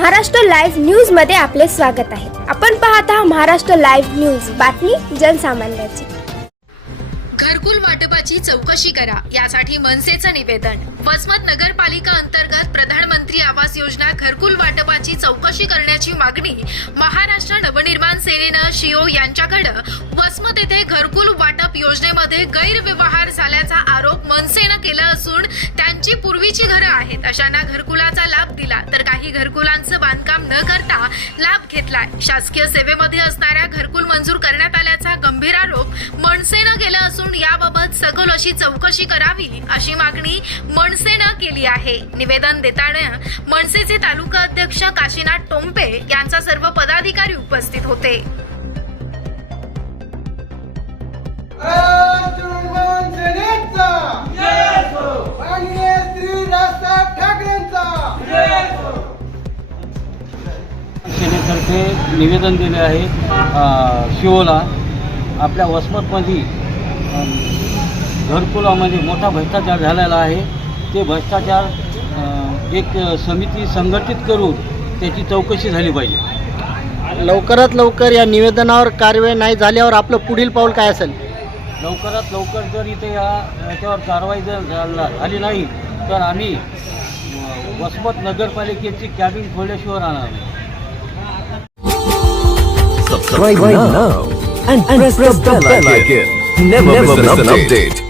Maharashtra live न्यूजमध्ये आपले स्वागत आहे. आपण पाहत आहात महाराष्ट्र लाईव्ह न्यूज. बातमी जनसामान्याची. घरकुल वाटपाची चौकशी करा. यासाठी मनसेचं निवेदन. वसमत नगरपालिका अंतर्गत प्रधानमंत्री आवास योजना घरकुल वाटपाची चौकशी करण्याची मागणी महाराष्ट्र नवनिर्माण सेनेनं शिओ यांच्याकडं. वसमत येथे घरकुल वाटप योजनेमध्ये गैरव्यवहार झाल्याचा आरोप मनसेनं केला असून त्यांची पूर्वीची घरं आहेत. अशांना घरकुलाचा लाभ दिला. तर काही घरकुला लाभ घेतलाय. शासकीय सेवेमध्ये असणाऱ्या घरकुल मंजूर करण्यात आल्याचा गंभीर आरोप मनसेनं केला असून याबाबत सखोल अशी चौकशी करावी अशी मागणी मनसेनं केली आहे. निवेदन देताना मनसेचे तालुका अध्यक्ष काशीनाथ टोंपे यांचा सर्व पदाधिकारी उपस्थित होते. सेनेतर्फे निवेदन दिले आहे शिवोला. आपल्या वसमतमध्ये घरकुलामध्ये मोठा भ्रष्टाचार झालेला आहे. ते भ्रष्टाचार एक समिती संघटित करून त्याची चौकशी झाली पाहिजे. लवकरात लवकर या निवेदनावर कारवाई नाही झाल्यावर आपलं पुढील पाऊल काय असेल? लवकरात लवकर जर इथे या याच्यावर कारवाई जर झाला- झाली नाही तर आम्ही वसमत नगरपालिकेची कॅबिन खोल्याशिवाय राहणार नाही. Subscribe, right now, and, and press, press, the bell, bell icon. icon. Never, Never miss, miss an update. update.